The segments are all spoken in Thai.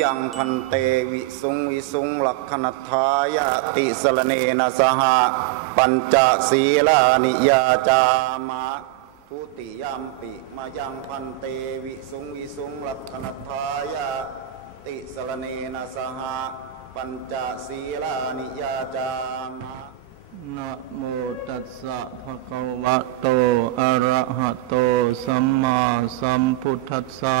ยังพันเตวิสุงวิสุงลักขณทายาติสลเนนะสหปัญจศีลานิยาจามะทุติยามปิมายังพันเตวิสุงวิสุงลักขณทายาติสลเนนะสหปัญจศีลานิยาจามะนะโมตัสสะภะคะวะโตอะระหะโตสัมมาสัมพุทธัสสะ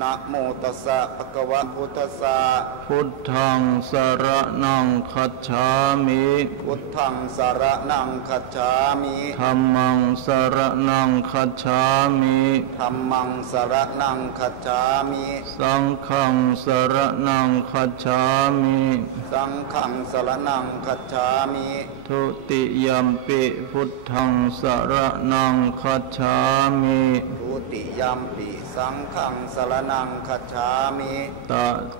นะโมตัสสะภะคะวะพุทธัสสะพุทธังสรนังคัจฉามิพุทธังสารนังคัจฉามิธัมมังสรนังคัจฉามิธัมมังสารนังคัจฉามิสังฆังสรนังคัจฉามิสังฆังสารนังคัจฉามิทุติยัมปิพุทธังสรนังคัจฉามิทุ ติยัมปิสังฆังสารนังคัจฉามิต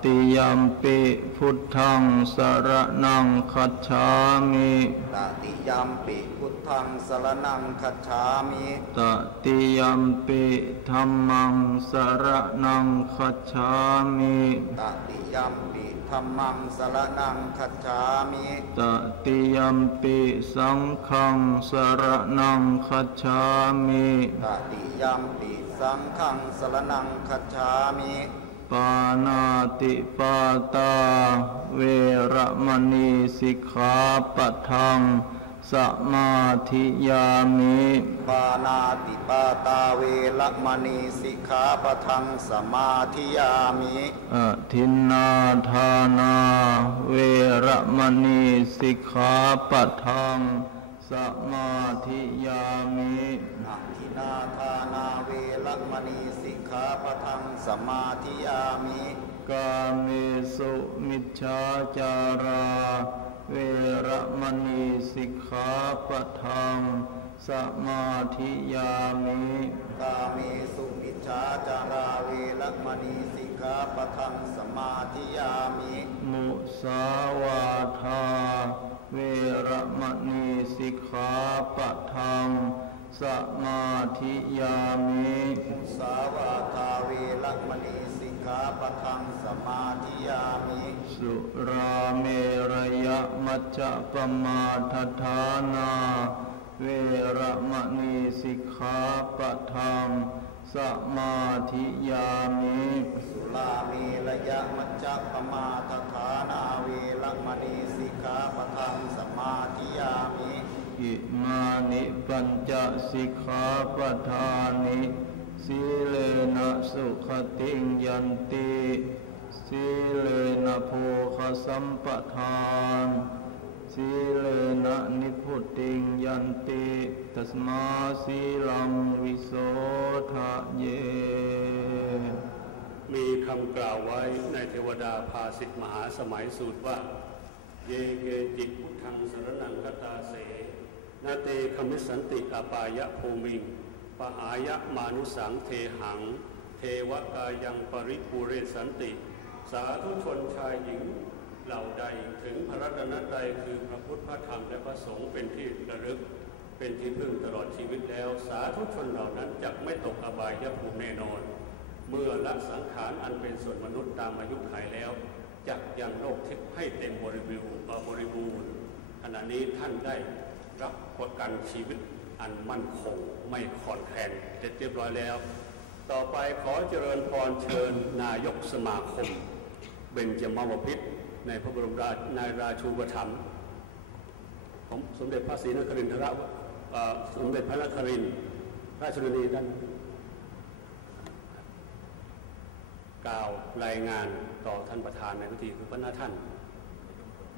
ติยัมปิพุทธังสรนังคัจฉามิตติยัมปิพุทธังสารนังคัจฉามิตติยัมปิธัมมังสรนังคัจฉามิตติยัมปิ ธัมมังสารนังคัจฉามิตติยัมปิสังฆังสรนังคัจฉามิตติยัมปิสังฆังสารนังคัจฉามิปานาติปาตา เวระมณีสิกขาปะทัง สมาธิยามิปานาติปาตาเวละมณีสิกขาปะทังสมาธิยามิอทินนาทานาเวระมณีสิกขาปะทังสมาธิยามิอะทินาทานาเวละมณีสิกขาปะทังสมาธิยามิ กาเมสุมิจฉาจาราเวระ มณีสิกขาปะทังสมาธิยามิกาเมสุมิจฉาจาราเวละมณีสิกขาปะทังสมาธิยามิมุสาวาทาเวระมณีสิกขาปะทังสมาธิยามิสาวาทาเวละมณีสิกขาปะทังสมาธิยามิ สุราเมรย มัจจปมาทฐานา เวระมณีสิกขาปะทังสมาธิยามิสุลามีระยะมัจจปมาทฐานาเวละมณีสิกขาปะทังสมาธิยามิอิมานิปัญจสิกขาปทานิสีเลนะสุขติงยันติสีเลนะโภคสัมปทาน สีเลนะนิพุติงยันติตัสมาสีลังวิโสทะเย มีคำกล่าวไว้ในเทวดาภาสิทธมหาสมัยสูตรว่า เยเกจิพุทธังสรนังกตาเส นาเตคมิสันติอปายะภูมิงปหายะมานุสังเทหัง เทวกายังปริปูเรสันติ สาธุชนชายหญิง เหล่าใดถึงพระรัตนตรัยคือพระพุทธพระธรรมและพระสงฆ์เป็นที่ระลึก เป็นที่พึ่งตลอดชีวิตแล้ว สาธุชนเหล่านั้นจะไม่ตกอบายยภูมิแน่นอน เมื่อละสังขารอันเป็นส่วนมนุษย์ตามอายุขัยแล้วจักยังโลกทิพย์ให้เต็มบริบูรณ์บริบูรณ์ขณะนี้ท่านได้รับประกันชีวิตอันมั่นคงไม่ขอดแคลนเสร็จเรียบร้อยแล้ว ต่อไปขอเจริญพรเชิญนายกสมาคม เบญจมาวพิษ ในพระบรมราชนายราชูปถัมภ์ของสมเด็จพระศรีนครินทรเอ่อสมเด็จพระนครินทร์ราชนีท่านกล่าวรายงานต่อท่านประธานในพิธีคือพระนาท่าน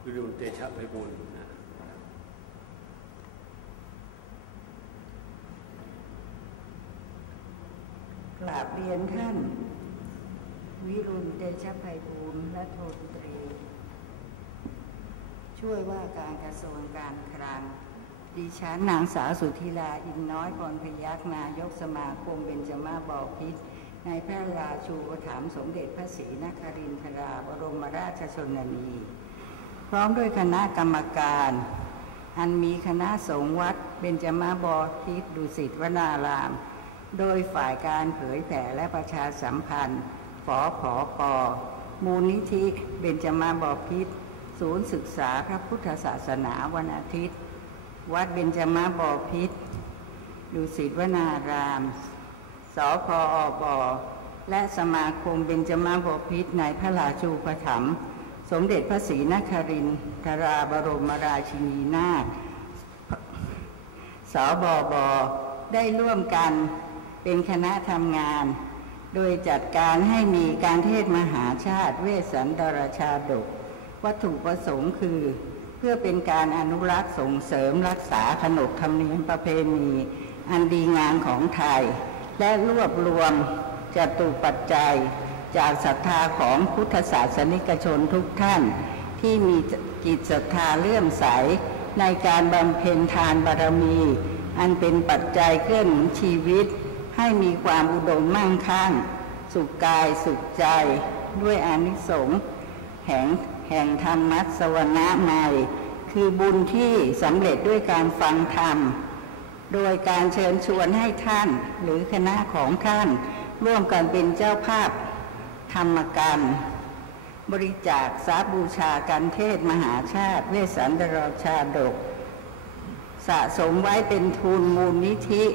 วิรุณเตชะไพบูลย์นะกราบเรียนท่าน วิรุณเตชะไพบูลและโทตรี ช่วยว่าการกระทรวงการคลังดิฉันนางสาวสุธิลาอินน้อยพรพยักษ์นายกสมาคมเบญจมาบอพิตรในพระราชูถัมสมเด็จพระศรีนครินทราบรมราชชนนี พร้อมด้วยคณะกรรมการ อันมีคณะสงฆ์วัดเบญจมาบอพิตรดุสิตวนาราม โดยฝ่ายการเผยแผ่และประชาสัมพันธ์ฝอผอปอมูลนิธิเบญจมาบอพิตร ศูนย์ศึกษาพระพุทธศาสนาวันอาทิตย์ วัดเบญจมาบอพิตรดุสิตวนาราม สพออบและสมาคมเบญจมาบพิตรในพระราชูปถัมภ์สมเด็จพระศรีนครินทราบรมราชินีนาถสบบบได้ร่วมกันเป็นคณะทำงาน โดยจัดการให้มีการเทศมหาชาติเวสสันดรชาดก วัตถุประสงค์คือ เพื่อเป็นการอนุรักษ์ส่งเสริมรักษาขนบธรรมเนียมประเพณี อันดีงามของไทย และรวบรวมจตุปัจจัย จากศรัทธาของพุทธศาสนิกชนทุกท่าน ที่มีจิตศรัทธาเลื่อมใส ในการบำเพ็ญทานบารมี อันเป็นปัจจัยเกื้อหนุนชีวิต ให้มีความอุดมมั่งคั่งสุขกายสุขใจด้วยอนิสงส์แห่ง แห่งธรรมัสวนะใหม่ คือบุญที่สำเร็จด้วยการฟังธรรม โดยการเชิญชวนให้ท่านหรือคณะของท่าน ร่วมกันเป็นเจ้าภาพธรรมกันบริจาคทรัพย์บูชากันเทศมหาชาติ เวสันดรชาดก สะสมไว้เป็นทุนมูลนิธิ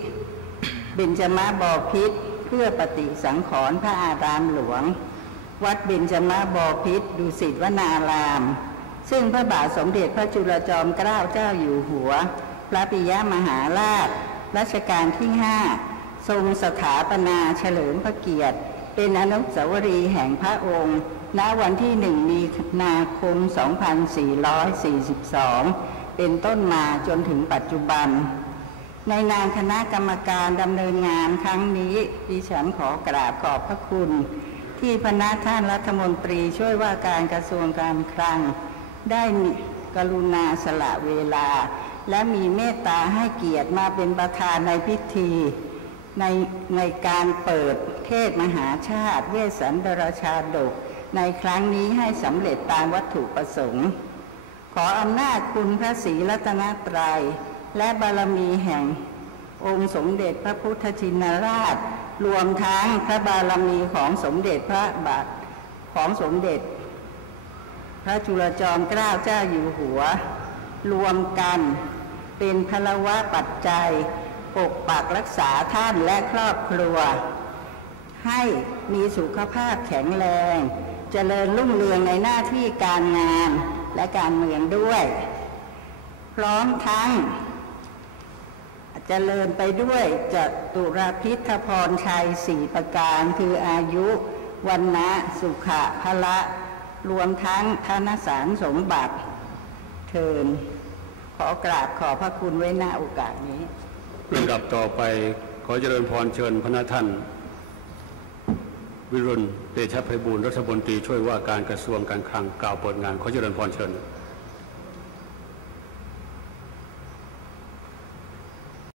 เบญจมาบอพิษเพื่อปฏิสังขรณ์พระอารามหลวง วัดเบญจมาบอพิษดุสิตวนาราม ซึ่งพระบาทสมเด็จพระจุลจอมเกล้าเจ้าอยู่หัว พระปิยมหาราชรัชกาลที่ห้าทรงสถาปนาเฉลิมพระเกียรติ เป็นอนุสาวรีย์แห่งพระองค์ ณวันที่หนึ่งมีนาคม 2442 เป็นต้นมาจนถึงปัจจุบัน ในนามคณะกรรมการดำเนินงานครั้งนี้ดิฉันขอกราบขอบพระคุณ ที่พนักท่านรัฐมนตรีช่วยว่าการกระทรวงการคลัง ได้มีกรุณาสละเวลา และมีเมตตาให้เกียรติมาเป็นประธานในพิธีในในการเปิดเทศมหาชาติ เวสสันดรชาดก ในครั้งนี้ให้สำเร็จตามวัตถุประสงค์ ขออำนาจคุณพระศรีรัตนตรัย และบารมีแห่งองค์สมเด็จพระพุทธชินราช รวมทั้งพระบารมีของสมเด็จพระบาทของสมเด็จ พระจุลจอมเกล้าเจ้าอยู่หัว รวมกันเป็นพลวะปัจจัย ปกปักรักษาท่านและครอบครัว ให้มีสุขภาพแข็งแรง เจริญรุ่งเรืองในหน้าที่การงานและการเมืองด้วย พร้อมทั้ง เจริญไปด้วยจตุรพิธพรชัยสี่ประการ คืออายุวันนะสุขะพละ รวมทั้งธนสารสมบัติเทินขอกราบขอพระคุณไว้หน้าโอกาสนี้ลำดับต่อไปขอเจริญพรเชิญพระท่าน วิรุณเดชะไพบูลรัฐมนตรีช่วยว่าการกระทรวงการคลังกล่าวเปิดงาน ขอเจริญพรเชิญ